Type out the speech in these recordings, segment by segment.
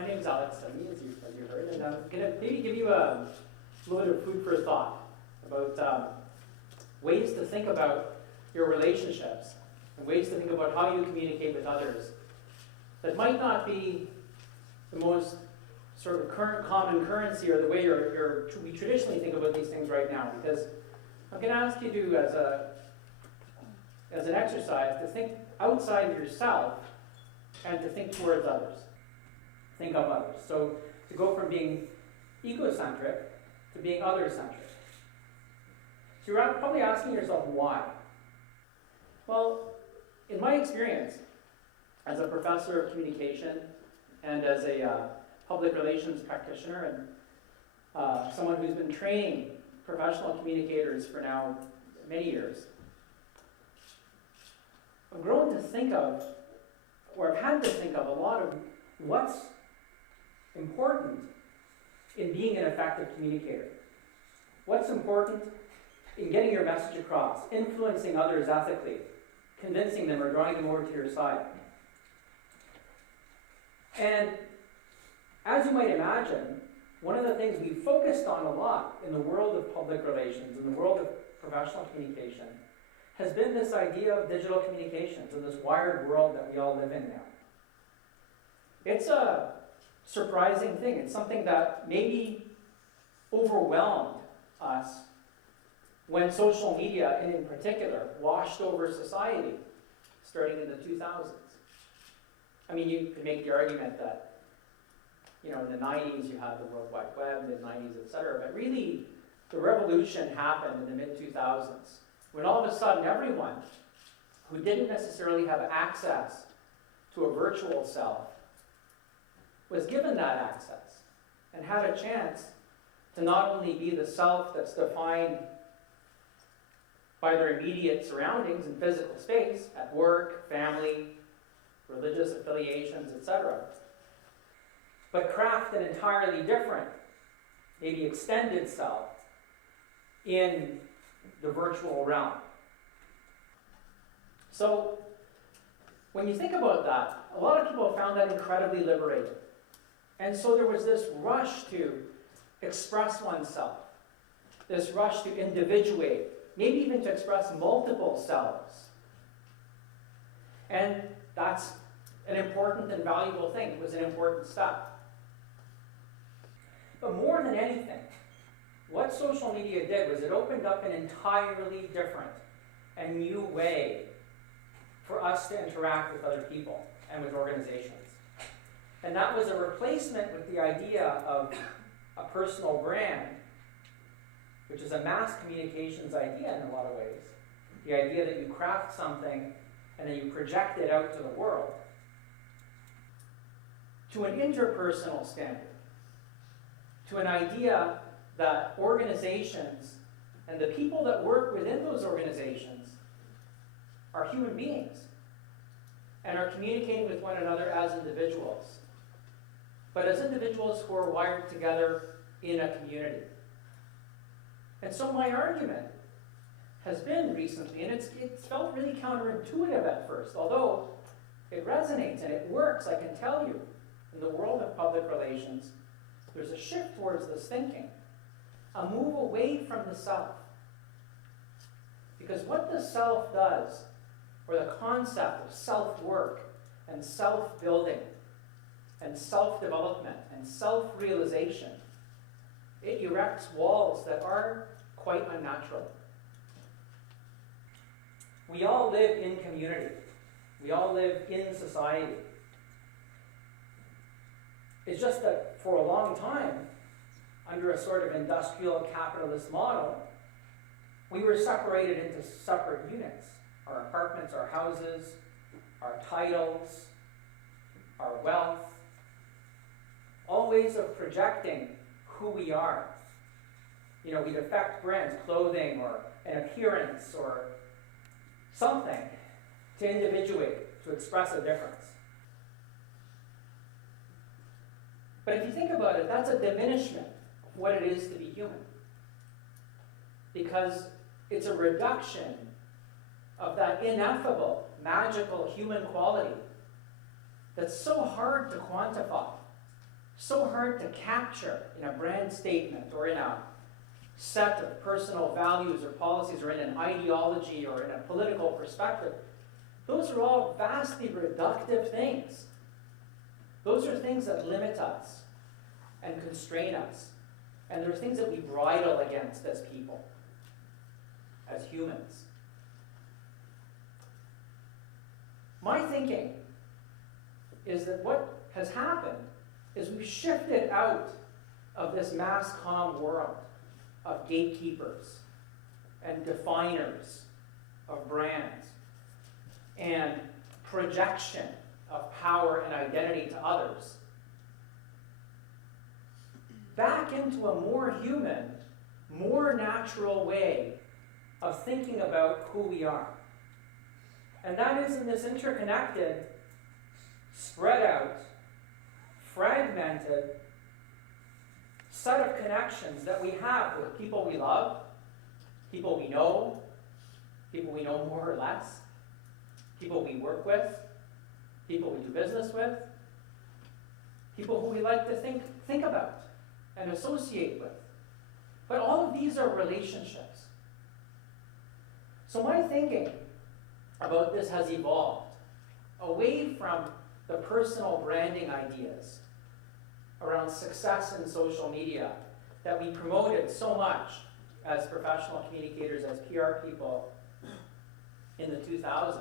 My name is Alex Sévigny, as you heard, and I'm going to maybe give you a little bit of food for thought about ways to think about your relationships and ways to think about how you communicate with others that might not be the most sort of current common currency or the way we traditionally think about these things right now. Because I'm going to ask you to, as an exercise, to think outside of yourself and to think towards others. Think of others. So to go from being egocentric to being other-centric. So you're probably asking yourself why. Well, in my experience as a professor of communication and as a public relations practitioner and someone who's been training professional communicators for now many years, I've grown to think of, or I've had to think of, a lot of what's important in being an effective communicator. What's important in getting your message across, influencing others ethically, convincing them or drawing them over to your side. And as you might imagine, one of the things we focused on a lot in the world of public relations, in the world of professional communication, has been this idea of digital communications and this wired world that we all live in now. It's a surprising thing. It's something that maybe overwhelmed us when social media, and in particular, washed over society starting in the 2000s. I mean, you could make the argument that, in the 90s you had the World Wide Web, mid-90s, etc., but really the revolution happened in the mid-2000s when all of a sudden everyone who didn't necessarily have access to a virtual self was given that access and had a chance to not only be the self that's defined by their immediate surroundings and physical space, at work, family, religious affiliations, etc., but craft an entirely different, maybe extended self in the virtual realm. So, when you think about that, a lot of people found that incredibly liberating. And so there was this rush to express oneself, this rush to individuate, maybe even to express multiple selves. And that's an important and valuable thing. It was an important step. But more than anything, what social media did was it opened up an entirely different and new way for us to interact with other people and with organizations. And that was a replacement with the idea of a personal brand, which is a mass communications idea in a lot of ways. The idea that you craft something and then you project it out to the world, to an interpersonal standard, to an idea that organizations and the people that work within those organizations are human beings and are communicating with one another as individuals, but as individuals who are wired together in a community. And so my argument has been recently, and it's felt really counterintuitive at first, although it resonates and it works, I can tell you, in the world of public relations, there's a shift towards this thinking, a move away from the self. Because what the self does, or the concept of self-work and self-building and self-development and self-realization, it erects walls that are quite unnatural. We all live in community. We all live in society. It's just that for a long time, under a sort of industrial capitalist model, we were separated into separate units. Our apartments, our houses, our titles, our wealth, all ways of projecting who we are. We'd affect brands, clothing, or an appearance, or something to individuate, to express a difference. But if you think about it, that's a diminishment of what it is to be human. Because it's a reduction of that ineffable, magical human quality that's so hard to quantify so hard to capture in a brand statement or in a set of personal values or policies or in an ideology or in a political perspective, those are all vastly reductive things. Those are things that limit us and constrain us. And they're things that we bridle against as people, as humans. My thinking is that what has happened is we've shifted out of this mass comm world of gatekeepers and definers of brands and projection of power and identity to others, back into a more human, more natural way of thinking about who we are. And that is in this interconnected, spread out, fragmented set of connections that we have with people we love, people we know more or less, people we work with, people we do business with, people who we like to think about and associate with. But all of these are relationships. So my thinking about this has evolved away from the personal branding ideas around success in social media that we promoted so much as professional communicators, as PR people in the 2000s.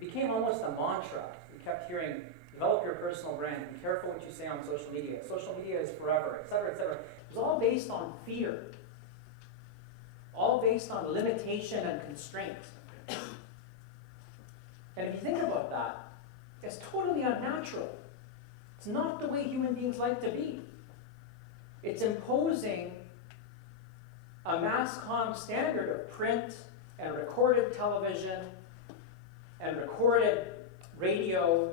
It became almost a mantra. We kept hearing, develop your personal brand, be careful what you say on social media. Social media is forever, et cetera, et cetera. It was all based on fear. All based on limitation and constraint. And if you think about that, it's totally unnatural. It's not the way human beings like to be. It's imposing a mass comm standard of print and recorded television and recorded radio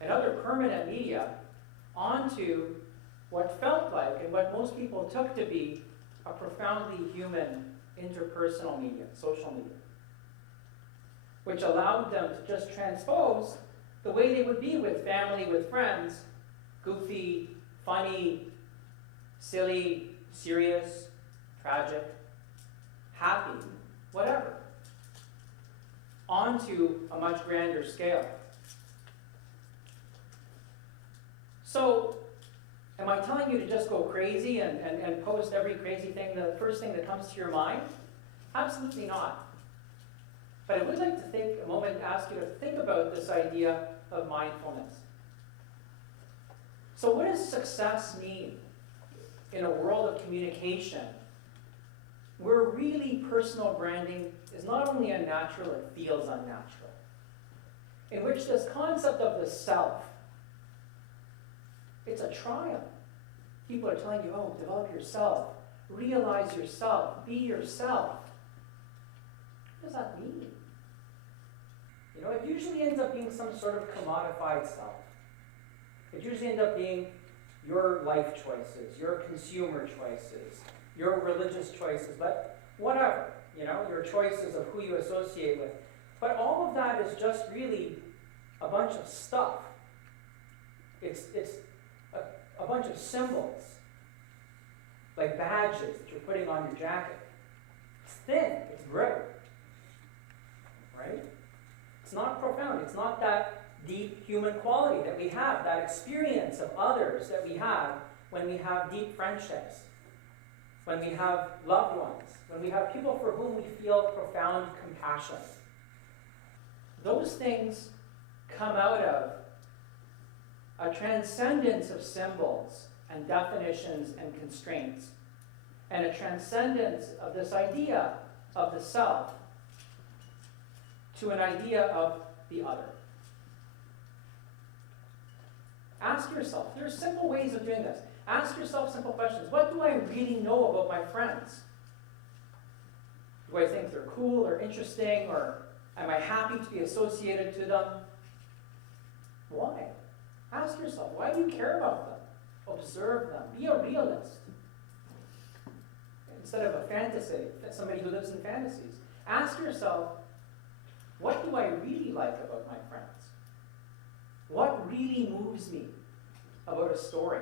and other permanent media onto what felt like and what most people took to be a profoundly human interpersonal media, social media, which allowed them to just transpose the way they would be with family, with friends, goofy, funny, silly, serious, tragic, happy, whatever, onto a much grander scale. So, am I telling you to just go crazy and post every crazy thing, the first thing that comes to your mind? Absolutely not. But I would like to take a moment to ask you to think about this idea of mindfulness. So what does success mean in a world of communication where really personal branding is not only unnatural, it feels unnatural? In which this concept of the self, it's a triumph. People are telling you, oh, develop yourself, realize yourself, be yourself. What does that mean? You know, it usually ends up being some sort of commodified self. It usually ends up being your life choices, your consumer choices, your religious choices, but whatever, you know, your choices of who you associate with. But all of that is just really a bunch of stuff. It's a bunch of symbols, like badges that you're putting on your jacket. It's thin, it's gray, right? It's not profound. It's not that deep human quality that we have, that experience of others that we have when we have deep friendships, when we have loved ones, when we have people for whom we feel profound compassion. Those things come out of a transcendence of symbols and definitions and constraints, and a transcendence of this idea of the self to an idea of the other. Ask yourself, there are simple ways of doing this. Ask yourself simple questions. What do I really know about my friends? Do I think they're cool or interesting, or am I happy to be associated to them? Why? Ask yourself, why do you care about them? Observe them. Be a realist. Instead of a fantasy, somebody who lives in fantasies. Ask yourself, what do I really like about my friends? What really moves me? about a story,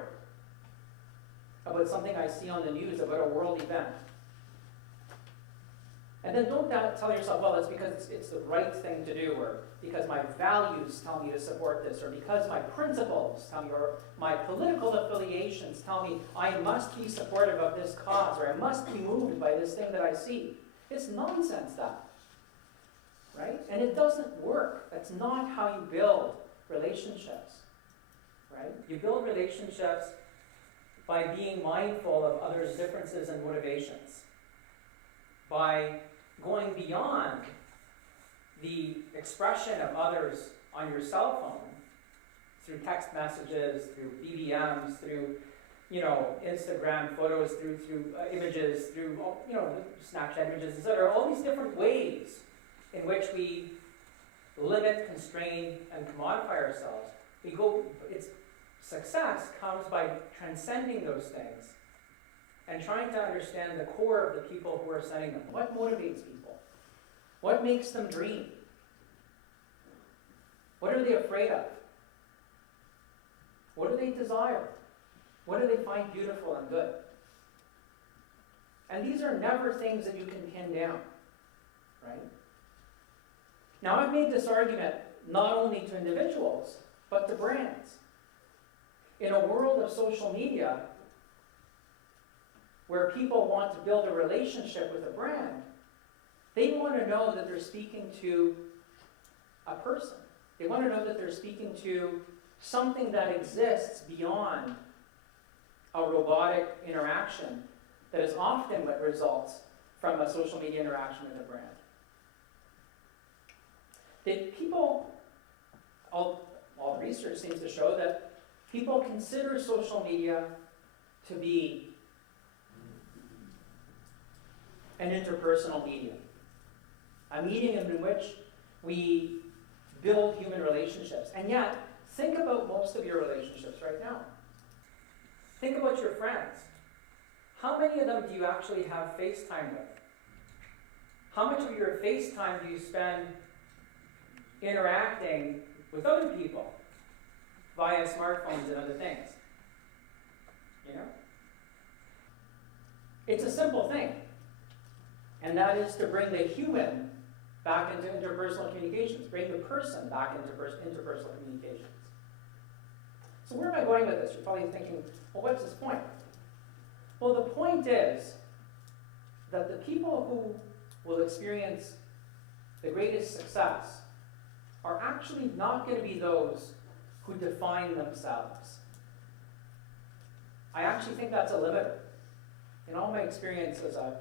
about something I see on the news, about a world event. And then don't tell yourself, well, it's because it's the right thing to do, or because my values tell me to support this, or because my principles tell me, or my political affiliations tell me I must be supportive of this cause, or I must be moved by this thing that I see. It's nonsense, that. Right? And it doesn't work. That's not how you build relationships. Right? You build relationships by being mindful of others' differences and motivations, by going beyond the expression of others on your cell phone through text messages, through BBMs, through Instagram photos, through images, through Snapchat images, etc. All these different ways in which we limit, constrain, and commodify ourselves. Success comes by transcending those things and trying to understand the core of the people who are setting them. What motivates people? What makes them dream? What are they afraid of? What do they desire? What do they find beautiful and good? And these are never things that you can pin down, right? Now, I've made this argument not only to individuals, but to brands. In a world of social media, where people want to build a relationship with a brand, they want to know that they're speaking to a person. They want to know that they're speaking to something that exists beyond a robotic interaction that is often what results from a social media interaction with a brand. All the research seems to show that people consider social media to be an interpersonal medium, a medium in which we build human relationships. And yet, think about most of your relationships right now. Think about your friends. How many of them do you actually have FaceTime with? How much of your FaceTime do you spend interacting with other people via smartphones and other things? It's a simple thing. And that is to bring the human back into interpersonal communications, bring the person back into interpersonal communications. So where am I going with this? You're probably thinking, well, what's this point? Well, the point is that the people who will experience the greatest success are actually not going to be those who define themselves. I actually think that's a limiter. In all my experience as a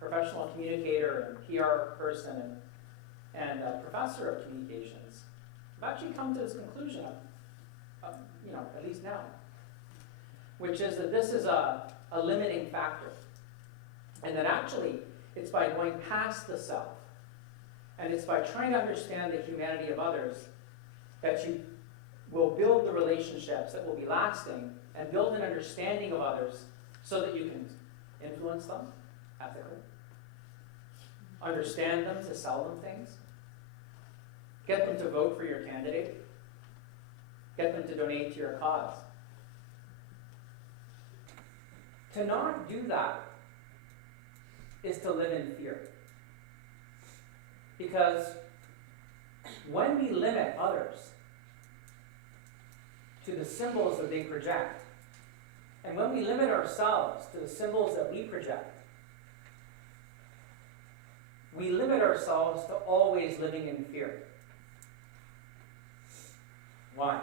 professional communicator and PR person and a professor of communications, I've actually come to this conclusion, at least now, which is that this is a limiting factor. And that actually, it's by going past the self, and it's by trying to understand the humanity of others that you will build the relationships that will be lasting and build an understanding of others so that you can influence them ethically, understand them to sell them things, get them to vote for your candidate, get them to donate to your cause. To not do that is to live in fear. Because when we limit others to the symbols that they project, and when we limit ourselves to the symbols that we project, we limit ourselves to always living in fear. Why?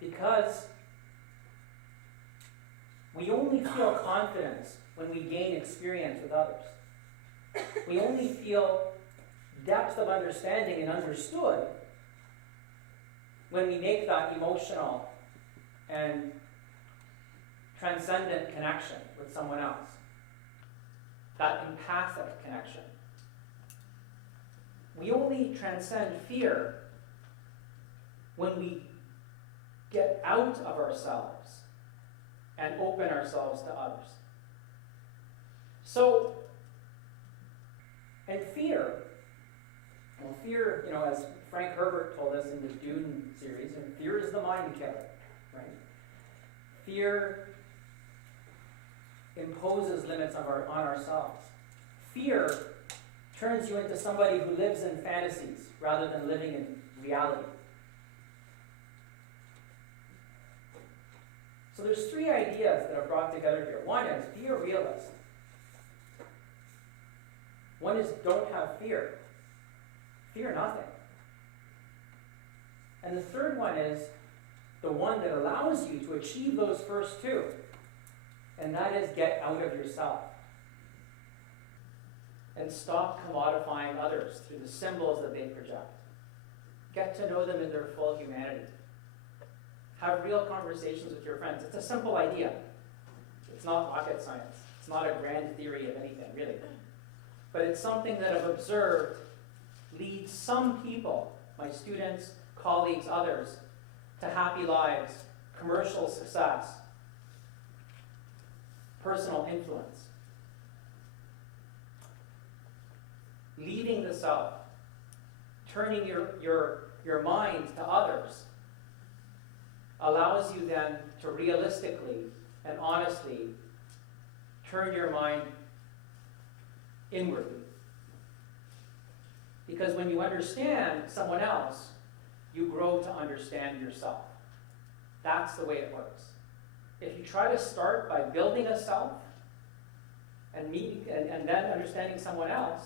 Because we only feel confidence when we gain experience with others. We only feel depth of understanding and understood when we make that emotional and transcendent connection with someone else, that empathic connection. We only transcend fear when we get out of ourselves and open ourselves to others. So, and fear, as Frank Herbert told us in the Dune series, and fear is the mind killer. right? Fear imposes limits on ourselves. Fear turns you into somebody who lives in fantasies rather than living in reality. So there's three ideas that are brought together here. One is, be a realist. One is, don't have fear. Fear nothing. And the third one is the one that allows you to achieve those first two, and that is get out of yourself. And stop commodifying others through the symbols that they project. Get to know them in their full humanity. Have real conversations with your friends. It's a simple idea. It's not rocket science. It's not a grand theory of anything, really. But it's something that I've observed leads some people, my students, colleagues, others, to happy lives, commercial success, personal influence. Leaving the self, turning your mind to others, allows you then to realistically and honestly turn your mind inwardly. Because when you understand someone else, you grow to understand yourself. That's the way it works. If you try to start by building a self and then understanding someone else,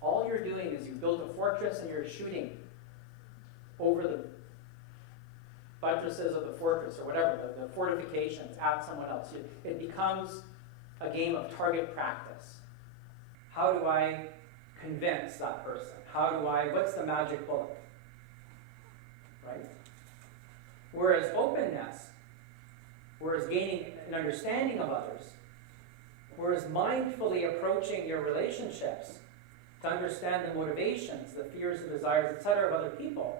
all you're doing is you build a fortress and you're shooting over the buttresses of the fortress or whatever, the fortifications at someone else. It becomes a game of target practice. How do I convince that person? What's the magic bullet? Right? Whereas openness, whereas gaining an understanding of others, whereas mindfully approaching your relationships to understand the motivations, the fears, the desires, etc. of other people,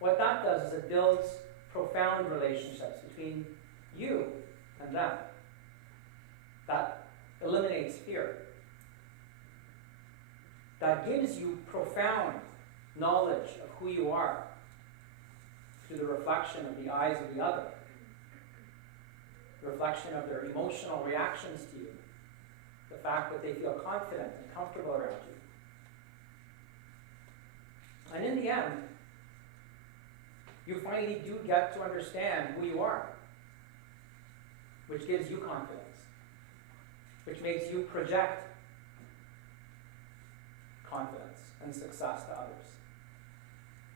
what that does is it builds profound relationships between you and them. That eliminates fear. That gives you profound knowledge of who you are through the reflection of the eyes of the other, the reflection of their emotional reactions to you, the fact that they feel confident and comfortable around you. And in the end, you finally do get to understand who you are, which gives you confidence, which makes you project confidence and success to others,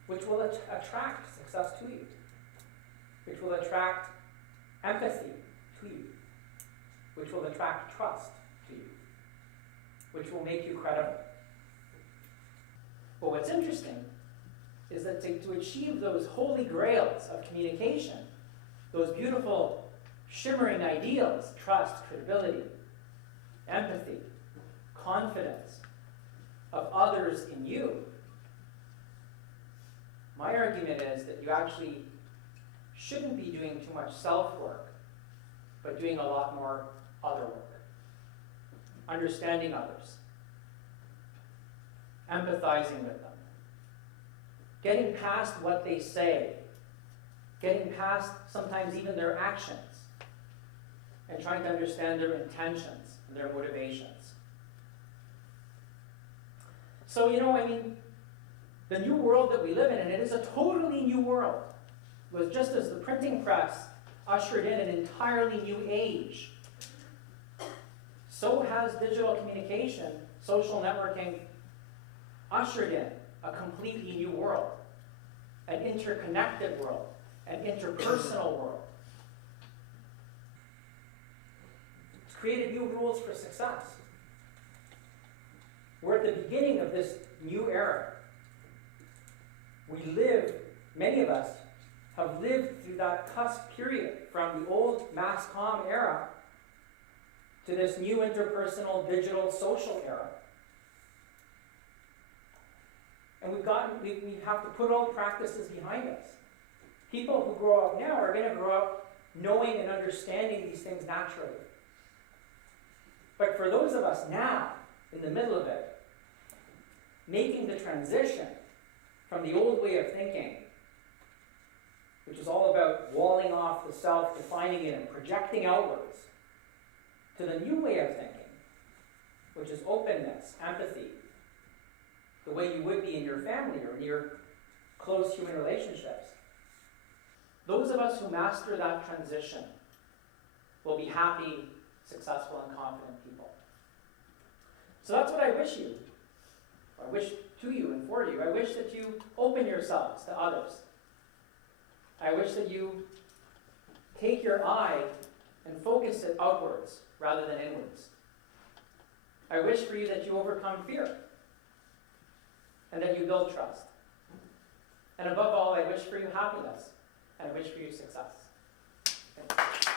which will attract success to you, which will attract empathy to you, which will attract trust to you, which will make you credible. But what's interesting is that to achieve those holy grails of communication, those beautiful, shimmering ideals, trust, credibility, empathy, confidence of others in you, my argument is that you actually shouldn't be doing too much self-work, but doing a lot more other work. Understanding others, empathizing with them, getting past what they say, getting past sometimes even their actions, and trying to understand their intentions and their motivations. So, the new world that we live in, and it is a totally new world, was just as the printing press ushered in an entirely new age, so has digital communication, social networking, ushered in a completely new world, an interconnected world, an interpersonal world. It's created new rules for success. We're at the beginning of this new era. Many of us have lived through that cusp period from the old mass comm era to this new interpersonal, digital, social era. And we have to put old practices behind us. People who grow up now are going to grow up knowing and understanding these things naturally. But for those of us now, in the middle of it, making the transition from the old way of thinking which is all about walling off the self, defining it, and projecting outwards, to the new way of thinking, which is openness, empathy, the way you would be in your family or in your close human relationships. Those of us who master that transition will be happy, successful, and confident people. So that's what I wish you. I wish to you and for you. I wish that you open yourselves to others. I wish that you take your eye and focus it outwards rather than inwards. I wish for you that you overcome fear and that you build trust. And above all, I wish for you happiness and I wish for you success. Thank you.